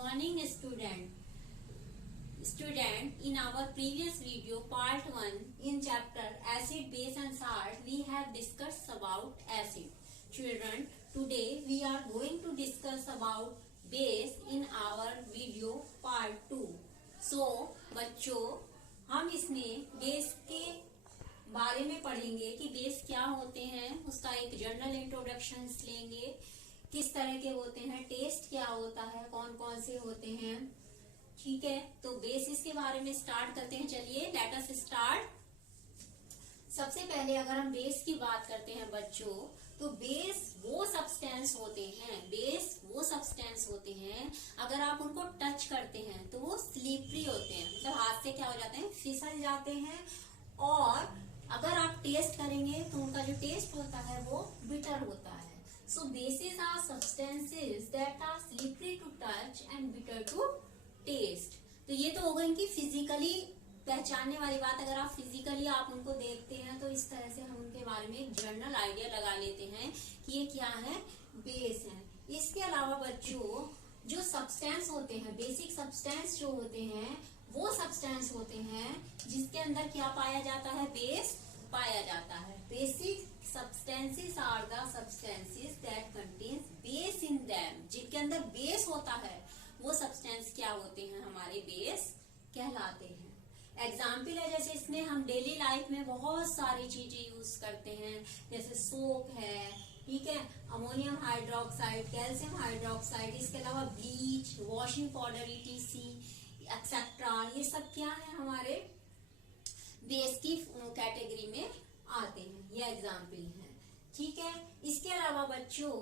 morning student, in our previous video part 1 in chapter acid, base and salt, we have discussed about acid. Children, today we are going to discuss about base in our video part 2. So बच्चों, हम इसमें base के बारे में पढ़ेंगे कि base क्या होते हैं, उसका एक जनरल इंट्रोडक्शन लेंगे, किस तरह के होते हैं, टेस्ट क्या होता है, कौन कौन से होते हैं। ठीक है, तो बेसिस के बारे में स्टार्ट करते हैं। चलिए लेट अस स्टार्ट। सबसे पहले अगर हम बेस की बात करते हैं बच्चों, तो बेस वो सब्सटेंस होते हैं अगर आप उनको टच करते हैं तो वो स्लिपरी होते हैं, मतलब हाथ से क्या हो जाते हैं, फिसल जाते हैं। और अगर आप टेस्ट करेंगे तो उनका जो टेस्ट होता है वो बिटर होता है। So bases are substances that are slippery to touch and bitter to taste. तो ये तो हो गई इनकी फिजिकली पहचानने वाली बात। अगर आप फिजिकली आप उनको देखते हैं तो इस तरह से हम उनके बारे में एक जनरल आइडिया लगा लेते हैं कि ये क्या है, बेस है। इसके अलावा बच्चों जो सब्सटेंस होते हैं, बेसिक सब्सटेंस जो होते हैं, वो सब्सटेंस होते हैं जिसके अंदर क्या पाया जाता है, बेस पाया जाता है। Basic substances are the substances that contains base in them. जिनके अंदर बेस होता है वो सब्सटेंस क्या होते हैं, हमारे बेस कहलाते हैं। एग्जाम्पल है, जैसे इसमें हम डेली लाइफ में बहुत सारी चीजें यूज करते हैं, जैसे सोप है, ठीक है, अमोनियम हाइड्रोक्साइड, कैल्शियम हाइड्रोक्साइड, इसके अलावा bleach, washing powder, ETC etcetera, ये सब क्या है, हमारे बेस की कैटेगरी में आते हैं। ये एग्जाम्पल है, ठीक है। इसके अलावा बच्चों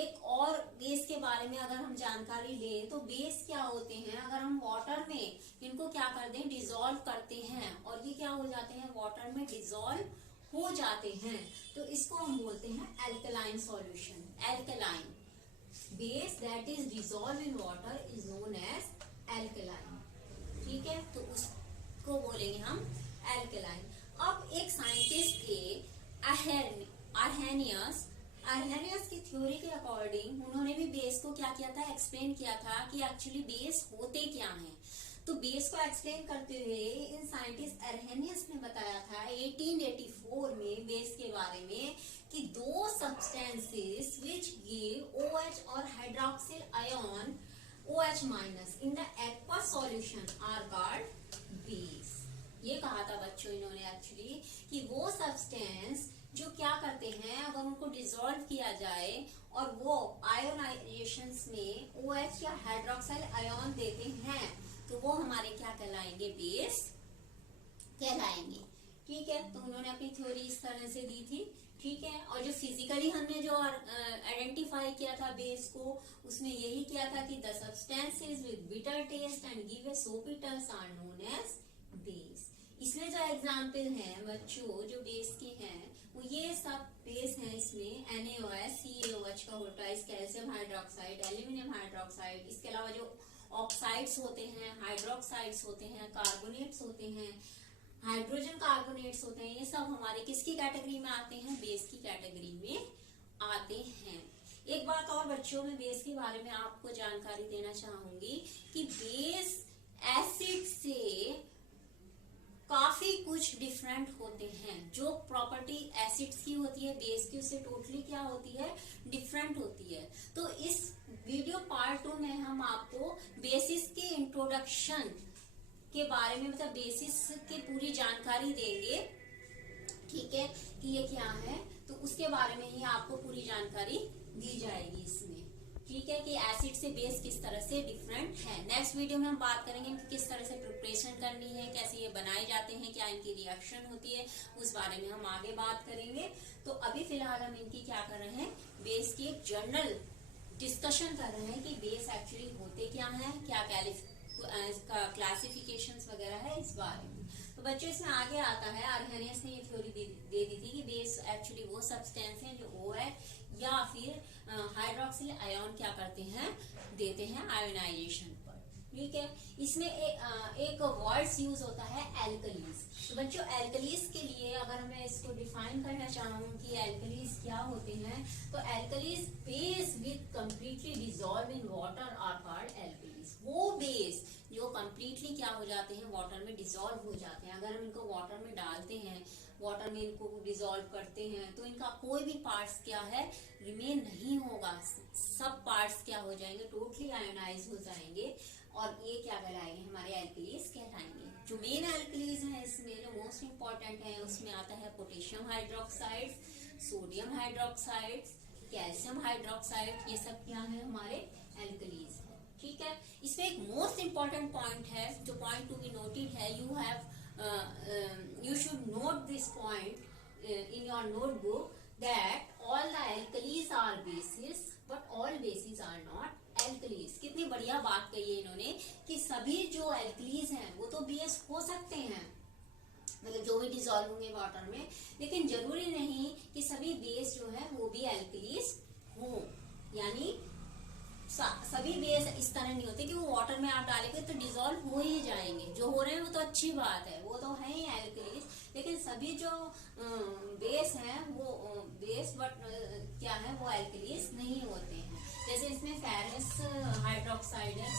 एक और बेस के बारे में अगर हम जानकारी लें तो बेस क्या होते हैं, अगर हम वाटर में इनको क्या कर दें, डिजोल्व करते हैं और ये क्या हो जाते हैं, वाटर में डिजोल्व हो जाते हैं, तो इसको हम बोलते हैं alkaline solution. Alkaline base that is dissolve in water is known as alkaline, ठीक है, तो उसको बोलेंगे हम एल्कलाइन। अब एक साइंटिस्ट थे अर्हेनियस की थ्योरी के अकॉर्डिंग उन्होंने भी बेस को क्या किया था, एक्सप्लेन किया था कि एक्चुअली बेस होते क्या हैं। तो बेस को एक्सप्लेन करते हुए इन साइंटिस्ट अर्हेनियस ने बताया था 1884 में बेस के बारे में कि दो सब्सटेंसेस विच गिव OH और hydroxyl ion OH minus in the aqueous solution are called base. ये कहा था बच्चों इन्होंने एक्चुअली कि वो सब्सटेंस जो क्या करते हैं, अगर उनको डिसॉल्व किया जाए और वो आयोनाइजेशंस में OH या हाइड्रोक्साइल आयन देते हैं तो वो हमारे क्या कहलाएंगे, बेस कहलाएंगे, ठीक है। तो उन्होंने अपनी थ्योरी इस तरह से दी थी, ठीक है। और जो फिजिकली हमने जो आइडेंटिफाई किया था बेस को, उसमें यही किया था कि the substances with bitter taste and give a soapy touch are known as base. इसमें जो एग्जाम्पल हैं बच्चों जो बेस के हैं वो ये सब बेस हैं। इसमें NaOH, CaOH का होता है, कैल्शियम हाइड्रोक्साइड, एल्यूमिनियम हाइड्रोक्साइड, इसके अलावा जो ऑक्साइड्स होते हैं, हाइड्रोक्साइड्स होते हैं, कार्बोनेट्स होते हैं, हाइड्रोजन कार्बोनेट्स होते हैं, ये सब हमारे किसकी कैटेगरी में आते हैं, बेस की कैटेगरी में आते हैं। एक बात और बच्चों में बेस के बारे में आपको जानकारी देना चाहूंगी कि बेस एसिड से काफी कुछ डिफरेंट होते हैं। जो प्रॉपर्टी एसिड्स की होती है बेस की, उससे टोटली क्या होती है, डिफरेंट होती है। तो इस वीडियो पार्ट 2 में हम आपको बेसिस के इंट्रोडक्शन के बारे में, मतलब बेसिस की पूरी जानकारी देंगे, ठीक है, कि ये क्या है, तो उसके बारे में ही आपको पूरी जानकारी दी जाएगी इसमें, ठीक है, कि एसिड से बेस किस तरह से डिफरेंट है। नेक्स्ट वीडियो में हम बात करेंगे कि किस तरह से प्रिपरेशन करनी है, कैसे ये बनाए जाते हैं, क्या इनकी रिएक्शन होती है, उस बारे में हम आगे बात करेंगे। तो अभी फिलहाल हम इनकी क्या कर रहे हैं, बेस की एक जनरल डिस्कशन कर रहे हैं कि बेस एक्चुअली होते क्या है, क्या क्लासिफिकेशंस वगैरह है, इस बारे में। तो बच्चों इसमें आगे आता है, अर्हेनियस ने ये थ्योरी दे दी थी कि बेस एक्चुअली वो सब्सटेंस है जो OH या फिर हाइड्रोक्सिल आयन क्या करते हैं, देते हैं आयोनाइजेशन पर, ठीक है। इसमें एक वर्ड्स यूज होता है एल्कलीज। तो बच्चों एल्कलीज के लिए अगर मैं इसको डिफाइन करना चाहूँ कि एल्कलीज क्या होते हैं, तो alkalis base with completely dissolve in water are called alkalis. वो क्या हो जाते हैं, वाटर में डिसॉल्व हो जाते हैं। अगर हम इनको वाटर में डालते हैं, वाटर में इनको डिसॉल्व करते हैं, तो इनका कोई भी पार्ट्स क्या है, रिमेन नहीं होगा। सब पार्ट्स क्या हो जाएंगे, टोटली आयोनाइज हो जाएंगे, और ये क्या कहलाएंगे, हमारे एल्कलीज कहलाएंगे। जो मेन एल्कलीज हैं इसमें जो मोस्ट इंपॉर्टेंट है, उसमें आता है potassium hydroxide, sodium hydroxide, calcium hydroxide, ये सब क्या है, हमारे एल्कलीज है। ठीक है, इसमें एक मोस्ट इंपॉर्टेंट पॉइंट है, जो पॉइंट टू बी नोटेड है, you should note this point in your notebook, that all the alkalis are bases but all bases are not alkalis। कितनी बढ़िया बात कही है इन्होंने कि सभी जो एल्कलीज हैं वो तो बेस हो सकते हैं, मतलब जो भी डिसॉल्व होंगे वाटर में, लेकिन जरूरी नहीं कि सभी बेस जो है वो भी एल्कलीज हो। यानी सभी बेस इस तरह नहीं होते कि वो वाटर में आप डालेंगे तो डिसॉल्व हो ही जाएंगे। जो हो रहे हैं वो तो अच्छी बात है, वो तो है ही एल्कलीज, लेकिन सभी जो बेस हैं वो बेस बट क्या है, वो एल्कलीज नहीं होते हैं। जैसे इसमें फेरस हाइड्रोक्साइड है,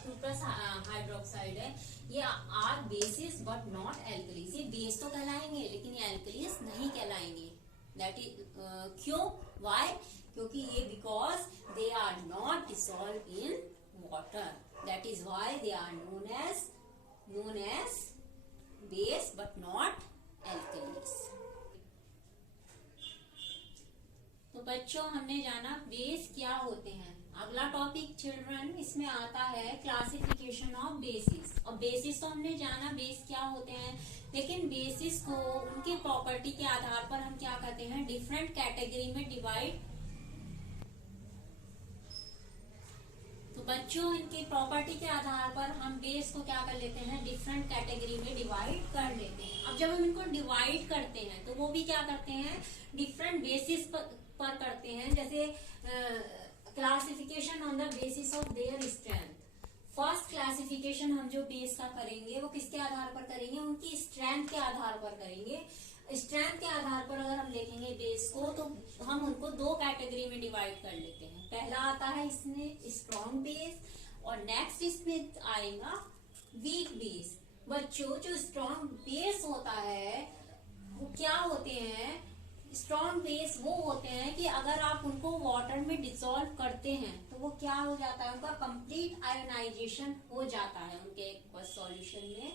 क्यूप्रस हाइड्रोक्साइड है, ये are bases but not alkalis. ये बेस तो कहलाएंगे लेकिन ये एल्कलीज नहीं कहलाएंगे। दैट इज क्यों, वाई, क्योंकि ये because they are not dissolve in water, that is why they are known as base but not alkalis। तो बच्चों हमने जाना बेस क्या होते हैं। अगला टॉपिक चिल्ड्रन इसमें आता है क्लासिफिकेशन ऑफ बेसिस। और बेसिस तो हमने जाना बेस क्या होते हैं, लेकिन बेसिस को उनके प्रॉपर्टी के आधार पर हम क्या कहते हैं, डिफरेंट कैटेगरी में डिवाइड। तो बच्चों इनके प्रॉपर्टी के आधार पर हम बेस को क्या कर लेते हैं, डिफरेंट कैटेगरी में डिवाइड कर लेते हैं। अब जब हम इनको डिवाइड करते हैं तो वो भी क्या करते हैं, डिफरेंट बेसिस पर करते हैं। जैसे classification on the basis of their strength. First classification हम जो बेस का करेंगे वो किसके आधार पर करेंगे, उनकी स्ट्रेंथ के आधार पर करेंगे। स्ट्रेंथ के आधार पर अगर हम देखेंगे बेस को तो हम उनको दो कैटेगरी में डिवाइड कर लेते हैं। पहला आता है इसमें स्ट्रॉन्ग बेस, और नेक्स्ट इसमें आएगा वीक बेस। बच्चों जो स्ट्रॉन्ग बेस होता है वो क्या होते हैं, स्ट्रॉन्ग बेस वो होते हैं कि अगर आप उनको वाटर में डिसॉल्व करते हैं तो वो क्या हो जाता है, उनका कंप्लीट आयोनाइजेशन हो जाता है उनके सॉल्यूशन में।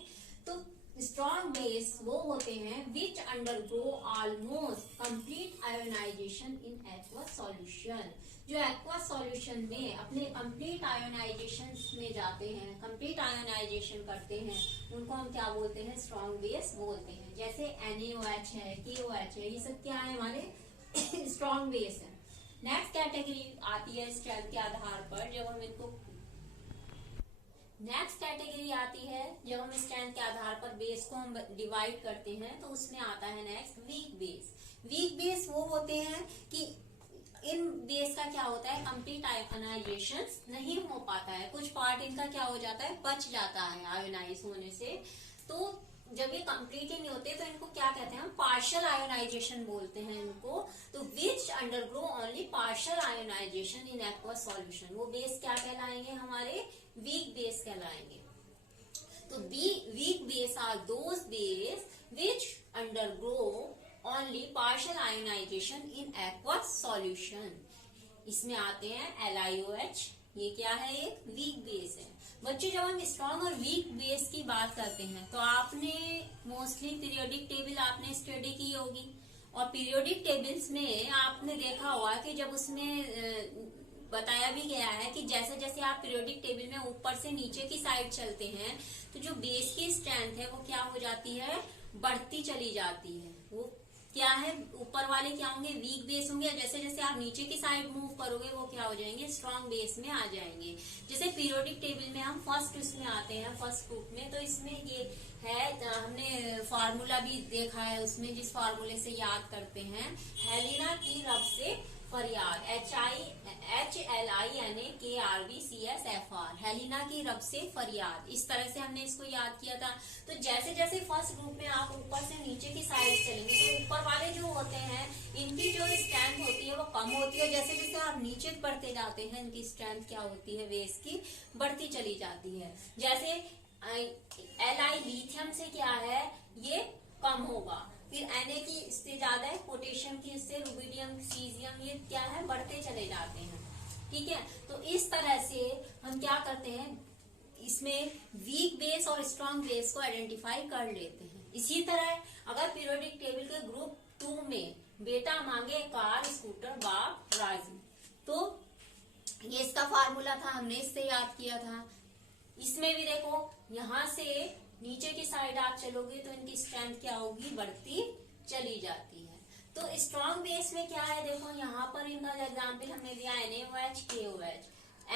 तो स्ट्रॉन्ग बेस वो होते हैं which undergo almost complete ionization in aqueous solution. जो एक्वस सॉल्यूशन में अपने कंप्लीट आयोनाइजेशन में जाते हैं, कंप्लीट आयोनाइजेशन करते हैं, उनको हम क्या बोलते हैं, स्ट्रॉन्ग बेस बोलते हैं। जैसे NaOH है, KOH है, ये सब क्या है, हमारे स्ट्रॉन्ग बेस है। नेक्स्ट कैटेगरी आती है स्ट्रेंथ के आधार पर, जब हम इनको नेक्स्ट कैटेगरी आती है जब हम स्ट्रेंथ के आधार पर बेस को हम डिवाइड करते हैं, तो उसमें आता है next weak base. Weak base वो होते हैं कि इन बेस का क्या होता है, कंप्लीट आयोनाइजेशन नहीं हो पाता है, कुछ पार्ट इनका क्या हो जाता है, बच जाता है आयोनाइज होने से। तो जब ये कंप्लीट ही नहीं होते तो इनको क्या कहते हैं, हम पार्शियल आयोनाइजेशन बोलते हैं इनको। तो which undergo only partial ionization in aqueous solution, वो बेस क्या कहलाएंगे, हमारे वीक बेस कहलाएंगे। तो weak base are those base which undergo only partial ionization in aqueous solution. इसमें आते हैं LiOH, ये क्या है, एक वीक बेस है। बच्चों जब हम स्ट्रॉन्ग और वीक बेस की बात करते हैं तो आपने मोस्टली पीरियोडिक टेबल आपने स्टडी की होगी, और पीरियोडिक टेबल्स में आपने देखा होगा कि जब उसमें बताया भी गया है कि जैसे जैसे आप पीरियोडिक टेबल में ऊपर से नीचे की साइड चलते हैं तो जो बेस की स्ट्रेंथ है वो क्या हो जाती है, बढ़ती चली जाती है। वो क्या है, ऊपर वाले क्या होंगे, वीक बेस होंगे, जैसे जैसे आप नीचे की साइड मूव करोगे वो क्या हो जाएंगे, स्ट्रॉन्ग बेस में आ जाएंगे। जैसे पीरियोडिक टेबल में हम फर्स्ट इसमें आते हैं, फर्स्ट ग्रुप में, तो इसमें ये है, हमने फार्मूला भी देखा है उसमें, जिस फार्मूले से याद करते हैं, हेलिना की रब से फरियाद, HLINAKRBCSFR, हेलिना की रब से फरियाद, इस तरह से हमने इसको याद किया था। तो जैसे जैसे फर्स्ट ग्रुप में आप ऊपर से नीचे की साइड चलेंगे तो ऊपर वाले जो होते हैं इनकी जो स्ट्रेंथ होती है वो कम होती है, जैसे जैसे आप नीचे बढ़ते जाते हैं इनकी स्ट्रेंथ क्या होती है, बेस की बढ़ती चली जाती है। जैसे Li लिथियम से क्या है, ये कम होगा। फिर Na की इससे ज्यादा है, पोटेशियम की इससे, रुबिडियम, सीजियम, ये क्या है, बढ़ते चले जाते हैं। ठीक है, तो इस तरह से हम क्या करते हैं, इसमें वीक बेस और स्ट्रॉन्ग बेस को आइडेंटिफाई कर लेते हैं। इसी तरह अगर पीरियोडिक टेबल के ग्रुप 2 में बेटा मांगे कार, स्कूटर, बाप, राजू, तो ये इसका फार्मूला था, हमने इससे याद किया था। इसमें भी देखो, यहां से नीचे की साइड आप चलोगे तो इनकी स्ट्रेंथ क्या होगी, बढ़ती चली जाती है। तो स्ट्रॉन्ग बेस में क्या है, देखो यहाँ पर इनका एग्जाम्पल हमने दिया NaOH, KOH।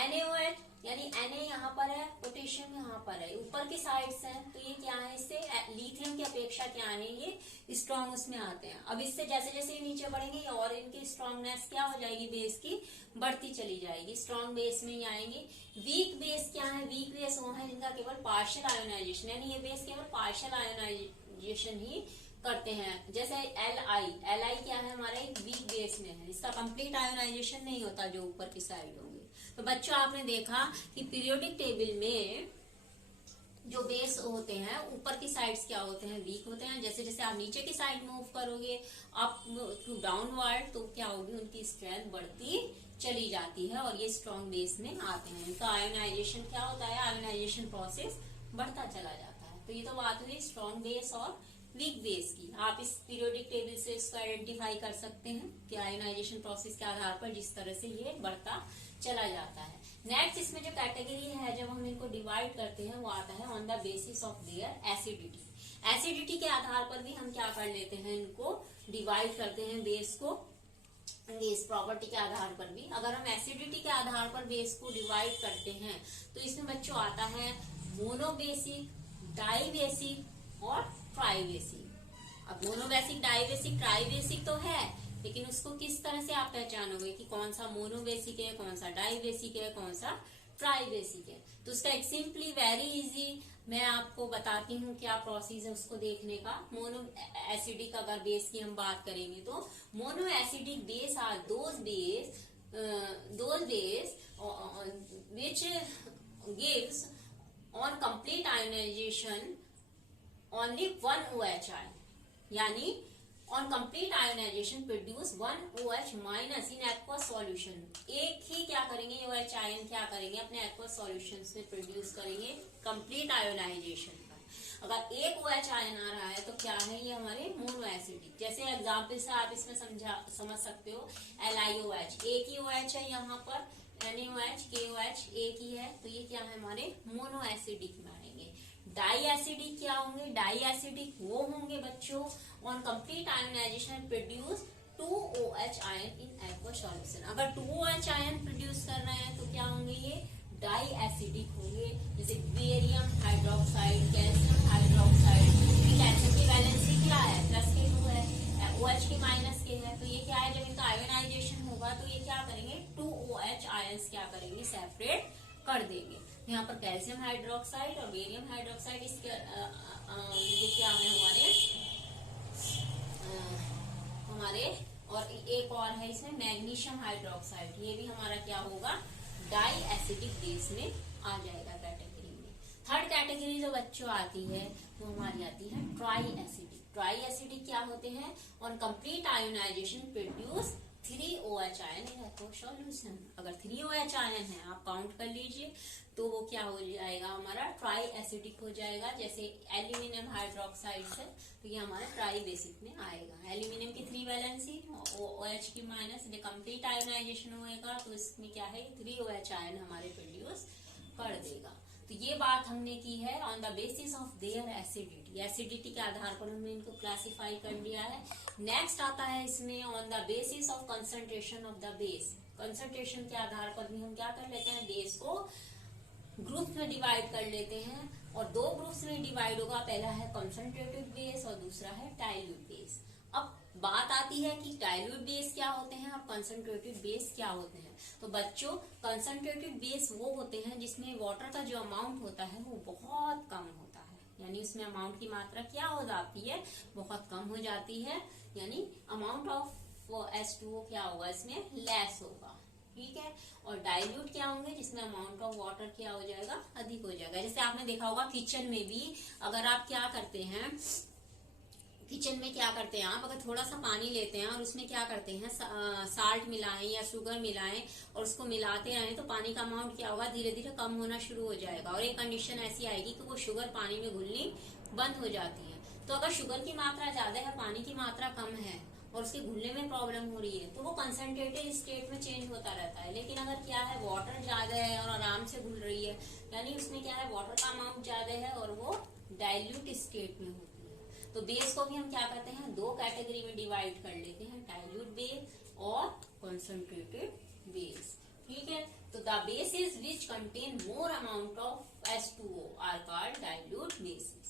NaOH यानी Na यहाँ पर है, पोटेशियम यहाँ पर है, ऊपर की साइड से है, तो ये क्या है, इससे लिथियम की अपेक्षा क्या है, ये स्ट्रॉन्ग उसमें आते हैं। अब इससे जैसे जैसे ये नीचे बढ़ेंगे और इनकी स्ट्रॉन्गनेस क्या हो जाएगी, बेस की बढ़ती चली जाएगी, स्ट्रॉन्ग बेस में ही आएंगे। वीक बेस क्या है, वीक बेस वो है जिनका केवल पार्शियल आयोनाइजेशन, यानी ये बेस केवल पार्शियल आयोनाइजेशन ही करते हैं। जैसे Li क्या है, हमारा एक वीक बेस में है, इसका कंप्लीट आयोनाइजेशन नहीं होता जो ऊपर की साइड होंगे। तो बच्चों आपने देखा कि पीरियोडिक टेबल में जो बेस होते हैं ऊपर की साइड्स क्या होते हैं, वीक होते हैं। जैसे जैसे आप नीचे की साइड मूव करोगे अप टू डाउनवर्ड, तो क्या होगी, उनकी स्ट्रेंथ बढ़ती चली जाती है और ये स्ट्रॉन्ग बेस में आते हैं। इनका आयोनाइजेशन क्या होता है, आयोनाइजेशन प्रोसेस बढ़ता चला जाता है। तो ये तो बात हुई स्ट्रॉन्ग बेस और वीक बेस की। आप इस पीरियोडिक टेबल से इसको आइडेंटिफाई कर सकते हैं कि आयोनाइजेशन प्रोसेस के आधार पर जिस तरह से ये बढ़ता चला जाता है। नेक्स्ट इसमें जो कैटेगरी है, जब हम इनको डिवाइड करते हैं, वो आता है on the basis of their acidity. Acidity के आधार पर भी हम क्या कर लेते हैं, इनको डिवाइड करते हैं बेस को, बेस प्रॉपर्टी के आधार पर भी। अगर हम एसिडिटी के आधार पर बेस को डिवाइड करते हैं तो इसमें बच्चों आता है मोनोबेसिक, डाइबेसिक और ट्राइबेसिक। अब मोनोबेसिक, डाइबेसिक, ट्राइबेसिक तो है, लेकिन उसको किस तरह से आप पहचानोगे कि कौन सा मोनोबेसिक है, कौन सा डाइबेसिक है, कौन सा ट्राइबेसिक है। तो उसका एक सिंपली वेरी इजी मैं आपको बताती हूँ क्या प्रोसेस है उसको देखने का। मोनो एसिडिक अगर बेस की हम बात करेंगे तो mono acidic base are those base which gives on complete ionization only one OH ion, यानी on complete ionization produce one OH minus in aqueous solution। एक ही क्या करेंगे, OH आयन क्या करेंगे, अपने aqueous solutions में प्रोड्यूस करेंगे complete ionization का। अगर एक OH आयन आ रहा है तो क्या है, ये हमारे मोनो एसिडिक। जैसे एग्जाम्पल से आप इसमें समझ सकते हो, LiOH एक ही OH है, यहाँ पर NaOH, KOH एक ही है, तो ये क्या है, हमारे मोनो एसिडिक में आएंगे। डाई एसिडिक क्या होंगे, डाई एसिडिक वो होंगे बच्चों on complete ionisation produce 2 OH ion in aqueous solution. अगर 2 OH आयन प्रोड्यूस कर रहे हैं तो क्या होंगे, ये डाई एसिडिक होंगे। जैसे barium hydroxide, calcium hydroxide. Calcium की वैलेंसी क्या है, +2 है, OH की -के है, तो ये क्या है, जब इनका आयोनाइजेशन होगा तो ये क्या करेंगे, 2 OH आयन्स क्या करेंगे, सेपरेट कर देंगे। यहाँ पर कैल्शियम हाइड्रोक्साइड और बेरियम हाइड्रोक्साइड इसके ये क्या है हमारे और एक और है इसमें मैग्नीशियम हाइड्रोक्साइड, ये भी हमारा क्या होगा, डाई एसिडिक बेस में आ जाएगा कैटेगरी में। थर्ड कैटेगरी जो बच्चों आती है वो हमारी आती है ट्राई एसिडिक। ट्राई एसिडिक क्या होते हैं, on complete ionisation produce 3 OH ion in aqueous solution. अगर 3 OH आयन है, आप काउंट कर लीजिए, तो वो क्या हो जाएगा, हमारा ट्राई एसिडिक हो जाएगा। जैसे एल्यूमिनियम हाइड्रोक्साइड से, तो ये हमारा ट्राई बेसिक में आएगा। एल्यूमिनियम की 3 वैलेंसी, OH की माइनस, जब कंप्लीट आयोनाइजेशन होएगा तो इसमें क्या है, 3 OH आयन हमारे प्रोड्यूस कर देगा। तो ये बात हमने की है on the basis of their acidity. Acidity के आधार पर हमने इनको क्लासिफाई कर लिया है। नेक्स्ट आता है इसमें on the basis of concentration of the base. Concentration के आधार पर भी हम क्या कर लेते हैं, बेस को ग्रुप में डिवाइड कर लेते हैं, और 2 ग्रुप्स में डिवाइड होगा। पहला है कंसंट्रेटिव बेस और दूसरा है डाइल्यूट बेस। अब बात आती है कि डाइल्यूट बेस क्या होते हैं और कंसंट्रेटिव बेस क्या होते हैं। तो बच्चों कंसंट्रेटिव बेस वो होते हैं जिसमें वाटर का जो अमाउंट होता है वो बहुत कम होता है, यानी उसमें अमाउंट की मात्रा क्या हो जाती है, बहुत कम हो जाती है, यानी अमाउंट ऑफ H2O क्या होगा, इसमें लेस होगा। ठीक है। और डाइल्यूट क्या होंगे, जिसमें अमाउंट ऑफ वाटर क्या हो जाएगा, अधिक हो जाएगा। जैसे आपने देखा होगा किचन में भी अगर आप क्या करते हैं, किचन में क्या करते हैं आप, अगर थोड़ा सा पानी लेते हैं और उसमें क्या करते हैं साल्ट मिलाएं या शुगर मिलाएं और उसको मिलाते रहें, तो पानी का अमाउंट क्या होगा, धीरे धीरे कम होना शुरू हो जाएगा और एक कंडीशन ऐसी आएगी कि वो शुगर पानी में घुलनी बंद हो जाती है। तो अगर शुगर की मात्रा ज्यादा है, पानी की मात्रा कम है और उसके घुलने में प्रॉब्लम हो रही है, तो वो कंसंट्रेटेड स्टेट में चेंज होता रहता है। लेकिन अगर क्या है, वाटर ज्यादा है और आराम से घुल रही है, यानी उसमें क्या है, वाटर का अमाउंट ज्यादा है और वो डाइल्यूट स्टेट में होती है। तो बेस को भी हम क्या करते हैं, दो कैटेगरी में डिवाइड कर लेते हैं, डाइल्यूट बेस और कंसंट्रेटेड बेस। ठीक है। तो the bases which contain more amount of H2O are called dilute bases.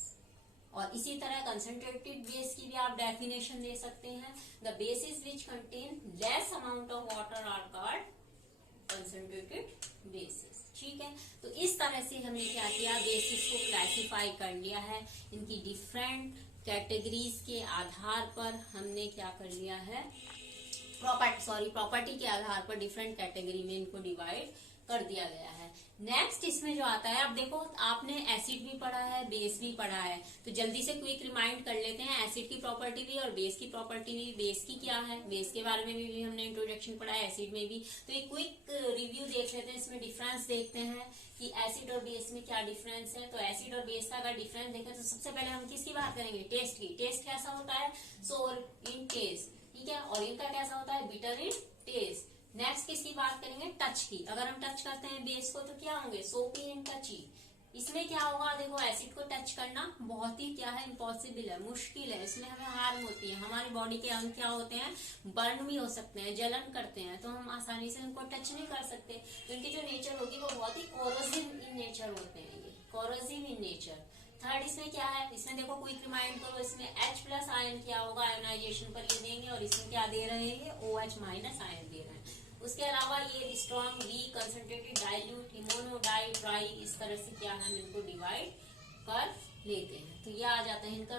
और इसी तरह कंसंट्रेटेड बेस की भी आप डेफिनेशन दे सकते हैं, the bases which contain less amount of water are called concentrated bases. ठीक है। तो इस तरह से हमने क्या किया, बेसिस को क्लासिफाई कर लिया है, इनकी डिफरेंट कैटेगरीज के आधार पर हमने क्या कर लिया है, प्रॉपर्टी के आधार पर डिफरेंट कैटेगरी में इनको डिवाइड कर दिया गया है। नेक्स्ट इसमें जो आता है, अब देखो आपने एसिड भी पढ़ा है, बेस भी पढ़ा है, तो जल्दी से क्विक रिमाइंड कर लेते हैं, एसिड की प्रॉपर्टी भी और बेस की प्रॉपर्टी भी। बेस की क्या है, बेस के बारे में भी हमने इंट्रोडक्शन पढ़ा है, एसिड में भी। तो एक क्विक रिव्यू देख लेते हैं, इसमें डिफरेंस देखते हैं कि एसिड और बेस में क्या डिफरेंस है। तो एसिड और बेस का अगर डिफरेंस देखें तो सबसे पहले हम किसकी बात करेंगे, टेस्ट की। टेस्ट कैसा होता है, सोर इन टेस्ट, ठीक है। और इनका कैसा होता है, बिटर इन टेस्ट। नेक्स्ट किसकी बात करेंगे, टच की। अगर हम टच करते हैं बेस को तो क्या होंगे, सोपी एंड टची। इसमें क्या होगा, देखो एसिड को टच करना बहुत ही क्या है, इम्पॉसिबल है, मुश्किल है, इसमें हमें हार्म होती है, हमारी बॉडी के अंग क्या होते हैं, बर्न भी हो सकते हैं, जलन करते हैं, तो हम आसानी से उनको टच नहीं कर सकते। तो इनकी जो नेचर होगी वो बहुत ही कोरोसिव इन नेचर होते हैं, ये कोरोसिव इन नेचर। थर्ड इसमें क्या है, इसमें देखो क्विक रिमाइंड करो, इसमें H+ आयन क्या होगा, आयोनाइजेशन पर ये देंगे और इसमें क्या दे रहे हैं, OH- आयन दे रहे हैं। उसके अलावा ये strong, weak, concentrated, dilute, mono, di, tri, इस तरह से क्या हम इनको डिवाइड कर लेते हैं। तो ये आ जाता है इनका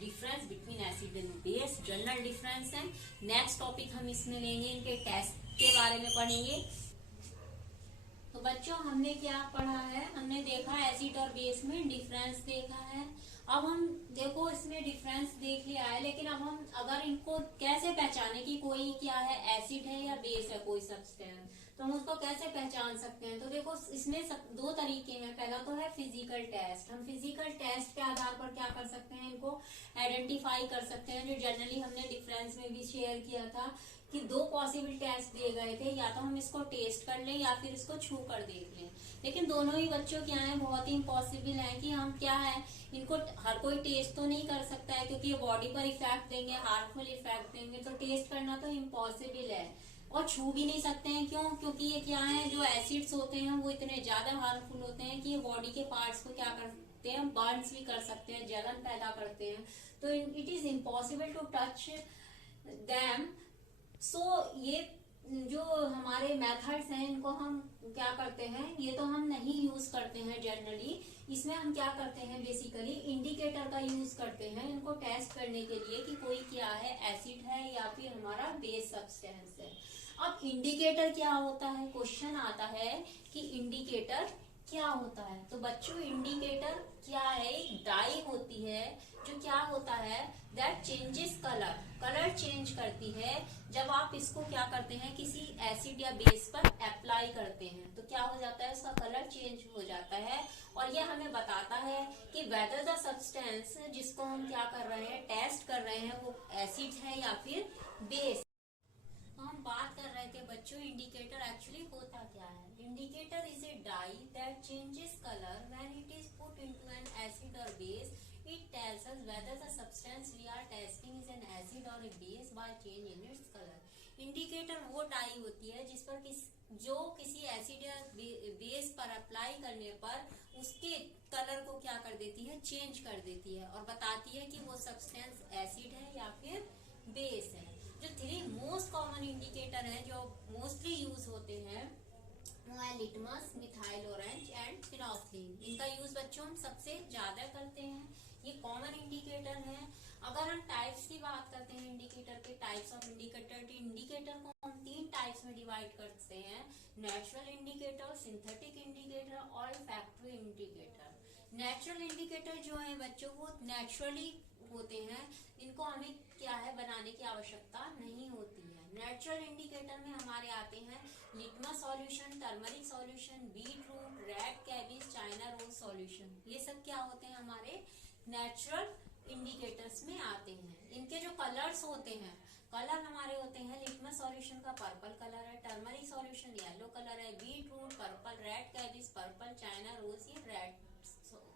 difference between acid and base, general difference है। नेक्स्ट टॉपिक हम इसमें लेंगे, इनके टेस्ट के बारे में पढ़ेंगे। तो बच्चों हमने क्या पढ़ा है, हमने देखा एसिड और बेस में डिफरेंस देखा है। अब हम देखो इसमें डिफरेंस देख लिया है, लेकिन अब हम अगर इनको कैसे पहचाने कि कोई क्या है, एसिड है या बेस है कोई सब्सटेंस, तो हम उसको कैसे पहचान सकते हैं। तो देखो इसमें दो तरीके हैं। पहला तो है फिजिकल टेस्ट। हम फिजिकल टेस्ट के आधार पर क्या कर सकते हैं, इनको आइडेंटिफाई कर सकते हैं, जो जनरली हमने डिफरेंस में भी शेयर किया था कि दो पॉसिबल टेस्ट दिए गए थे, या तो हम इसको टेस्ट कर लें या फिर इसको छू कर देख लें। लेकिन दोनों ही बच्चों क्या है, बहुत ही इम्पॉसिबल है कि हम क्या है, इनको हर कोई टेस्ट तो नहीं कर सकता है, क्योंकि ये बॉडी पर इफेक्ट देंगे, हार्मफुल इफेक्ट देंगे, तो टेस्ट करना तो इम्पॉसिबल है। और छू भी नहीं सकते हैं, क्यों, क्योंकि ये क्या है, जो एसिड्स होते हैं वो इतने ज्यादा हार्मफुल होते हैं कि ये बॉडी के पार्ट्स को क्या करते हैं, बर्न्स भी कर सकते हैं, जलन पैदा करते हैं। तो it is impossible to touch them. So ये जो हमारे मेथड्स हैं, इनको हम क्या करते हैं, ये तो हम नहीं यूज करते हैं जनरली। इसमें हम क्या करते हैं, बेसिकली इंडिकेटर का यूज करते हैं इनको टेस्ट करने के लिए कि कोई क्या है, एसिड है या फिर हमारा बेस सब्सटेंस है। अब इंडिकेटर क्या होता है, क्वेश्चन आता है कि इंडिकेटर क्या होता है। तो बच्चों इंडिकेटर क्या है, एक डाई होती है जो क्या होता है, that changes colour, colour change करती है जब आप इसको क्या करते हैं, किसी एसिड या बेस पर अप्लाई करते हैं, तो क्या हो जाता है, उसका कलर चेंज हो जाता है। और ये हमें बताता है कि वेदर द सब्सटेंस जिसको हम क्या कर रहे हैं, टेस्ट कर रहे हैं, वो एसिड है या फिर बेस। तो हम बात कर रहे थे बच्चों, इंडिकेटर एक्चुअली होता क्या है। Indicator is a dye that changes colour when it is put into an acid और base. It tells us whether the substance we are testing is an acid or a base by change in its color. Indicator वो die होती है जिस पर जो किसी acid या base पर अप्लाई करने पर उसके कलर को क्या कर देती है, चेंज कर देती है और बताती है कि वो सब्सटेंस एसिड है या फिर बेस है। जो 3 मोस्ट कॉमन इंडिकेटर है जो मोस्टली यूज होते हैं, वो है लिटमस, मिथाइल ऑरेंज एंड फिनोल्फिन। इनका यूज बच्चों हम सबसे ज्यादा करते हैं, ये कॉमन इंडिकेटर है। अगर हम टाइप्स की बात करते हैं इंडिकेटर के, टाइप्स ऑफ इंडिकेटर, तो इंडिकेटर को हम 3 टाइप्स में डिवाइड करते हैं, नेचुरल इंडिकेटर, सिंथेटिक इंडिकेटर और फैक्ट्री इंडिकेटर। नेचुरल इंडिकेटर जो है बच्चों वो नेचुरली होते हैं, इनको हमें क्या है बनाने की आवश्यकता नहीं होती है। नेचुरल इंडिकेटर में हमारे आते हैं litmus solution, turmeric solution, beetroot, red cabbage, China rose solution, ये सब क्या होते हैं हमारे नेचुरल इंडिकेटर्स में आते हैं। इनके जो कलर्स होते हैं, कलर हमारे होते हैं, लिटमस सॉल्यूशन का पर्पल कलर है, टर्मरिक सॉल्यूशन येलो कलर है, beetroot purple, red cabbage purple, China rose ये रेड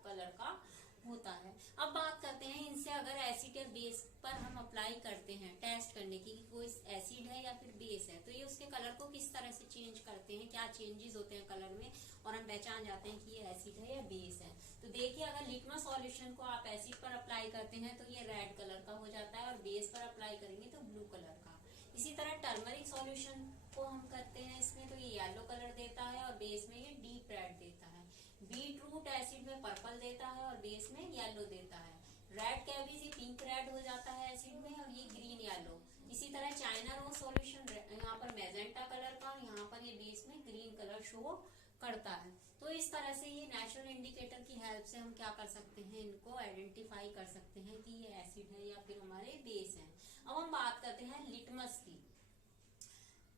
कलर का होता है। अब बात करते हैं इनसे अगर एसिड या बेस पर हम अप्लाई करते हैं टेस्ट करने की कि कोई एसिड है या फिर बेस है, तो ये उसके कलर को किस तरह से चेंज करते हैं, क्या चेंजेस होते हैं कलर में, और हम पहचान जाते हैं कि ये एसिड है या बेस है। तो देखिए अगर लिटमस सॉल्यूशन को आप एसिड पर अप्लाई करते हैं तो ये रेड कलर का हो जाता है, और बेस पर अप्लाई करेंगे तो ब्लू कलर का। इसी तरह टर्मरिक सॉल्यूशन को हम करते हैं इसमें, तो ये येलो कलर देता है और बेस में ये डीप रेड देता है। बीट रूट एसिड में पर्पल देता है और बेस में येलो देता है। रेड कैबिज ये पिंक रेड हो जाता है एसिड में, और ये ग्रीन येलो। इसी तरह चाइना रोज सॉल्यूशन यहाँ पर मैजेंटा कलर का, और यहाँ पर ये बेस में ग्रीन कलर शो करता है। तो इस तरह से ये नेचुरल इंडिकेटर की हेल्प से हम क्या कर सकते हैं, इनको आइडेंटिफाई कर सकते हैं कि ये एसिड है या फिर हमारे बेस है। अब हम बात करते हैं लिटमस की।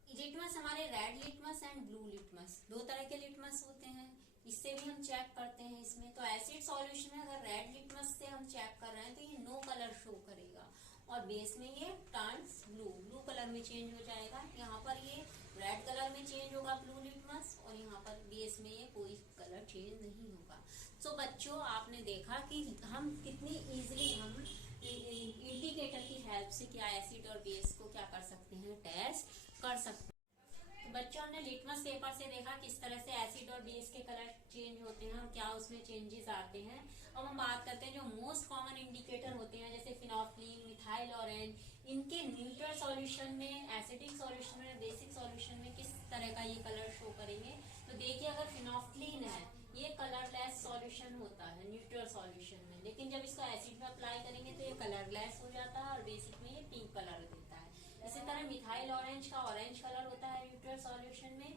लिटमस हमारे red litmus and blue litmus, 2 तरह के लिटमस होते हैं, इससे भी हम चेक करते हैं इसमें। तो एसिड सॉल्यूशन में अगर रेड लिटमस से हम चेक कर रहे हैं तो ये नो कलर शो करेगा, और बेस में ये टर्न्स ब्लू कलर में चेंज हो जाएगा। यहाँ पर ये रेड कलर में चेंज होगा ब्लू लिटमस, और यहाँ पर बेस में ये कोई कलर चेंज नहीं होगा। तो बच्चों आपने देखा कि हम कितनी इजीली हम इंडिकेटर की हेल्प से क्या एसिड और बेस को क्या कर सकते हैं, टेस्ट कर सकते हैं। तो बच्चों हमने लिटमस पेपर से देखा किस तरह से एसिड और बेस के कलर चेंज होते हैं और क्या उसमें चेंजेस आते हैं। अब हम बात करते हैं जो मोस्ट कॉमन इंडिकेटर होते हैं जैसे फिनोल्फिन, मिथाइल ऑरेंज, इनके न्यूट्रल सॉल्यूशन में, एसिडिक सॉल्यूशन में, बेसिक सॉल्यूशन में किस तरह का ये कलर शो करेंगे। तो देखिए अगर फिनोल्फिन है ये कलरलेस सॉल्यूशन होता है न्यूट्रल सॉल्यूशन में, लेकिन जब इसको एसिड में अप्लाई करेंगे तो ये कलरलेस हो जाता है और बेसिक में ये पिंक कलर देता है। इसी तरह मिथाइल ऑरेंज का ऑरेंज कलर होता है न्यूट्रल सॉल्यूशन में,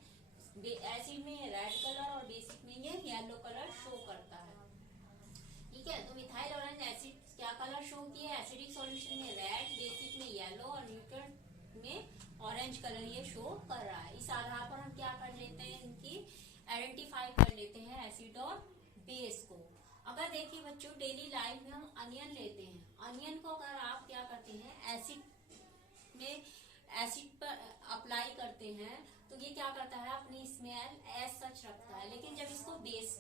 एसिड में ये रेड कलर और बेसिक में ये येलो कलर शो करता है। ठीक है, तो मिथाइल ऑरेंज एसिड क्या कलर शो किया, एसिडिक सॉल्यूशन में रेड, बेसिक में येलो और न्यूट्रल में ऑरेंज कलर ये शो कर रहा है। इस आधार पर हम क्या कर लेते हैं, इनकी आइडेंटिफाई कर लेते हैं एसिड और बेस को। अगर देखिए बच्चों डेली लाइफ में हम अनियन लेते हैं, अनियन को अगर आप क्या करते हैं एसिड में एसिड पर अप्लाई करते हैं तो ये क्या करता है अपनी स्मेल एज सच रखता है, लेकिन जब इसको बेस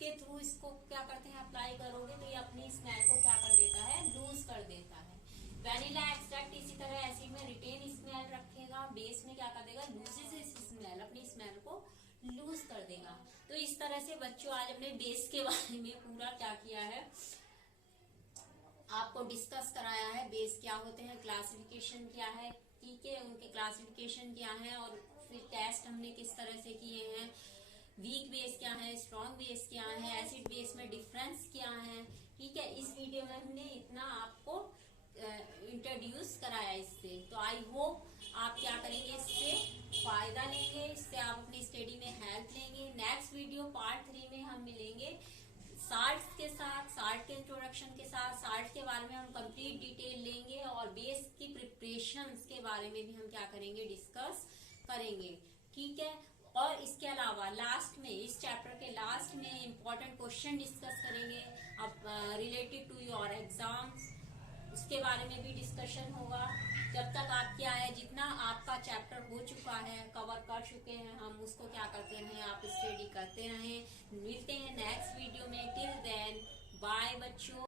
के थ्रू इसको क्या करते हैं अप्लाई करोगे तो ये अपनी स्मेल को क्या कर देता है, लूज कर देता है। वैनिला एक्सट्रैक्ट इसी तरह एसिड में रिटेन स्मेल रखेगा, बेस में क्या कर देगा, लूजेस स्मेल, अपनी स्मेल को लूज कर देगा। तो इस तरह से बच्चों आज हमने बेस के बारे में पूरा क्या किया है, आपको डिस्कस कराया है। बेस क्या होते हैं, क्लासिफिकेशन क्या है, ठीक है, उनके क्लासिफिकेशन क्या है, और फिर टेस्ट हमने किस तरह से किए हैं, वीक बेस क्या है, स्ट्रॉन्ग बेस क्या है, एसिड बेस में डिफरेंस क्या है। ठीक है, इस वीडियो में हमने इतना आपको इंट्रोड्यूस कराया इससे। तो आई होप आप क्या करेंगे, इससे फायदा लेंगे, इससे आप अपनी स्टडी में हेल्प लेंगे। नेक्स्ट वीडियो पार्ट 3 में हम मिलेंगे साल्ट के साथ, साल्ट के इंट्रोडक्शन के साथ, साल्ट के बारे में हम कंप्लीट डिटेल लेंगे, और बेस की प्रिपरेशन के बारे में भी हम क्या करेंगे, डिस्कस करेंगे। ठीक है, और इसके अलावा लास्ट में, इस चैप्टर के लास्ट में इम्पोर्टेंट क्वेश्चन डिस्कस करेंगे अब रिलेटेड टू योर एग्जाम्स, उसके बारे में भी डिस्कशन होगा। जब तक आप क्या है, जितना आपका चैप्टर हो चुका है, कवर कर चुके हैं हम, उसको क्या करते हैं, आप स्टडी करते रहें। मिलते हैं नेक्स्ट वीडियो में, टिल देन बाय बच्चों।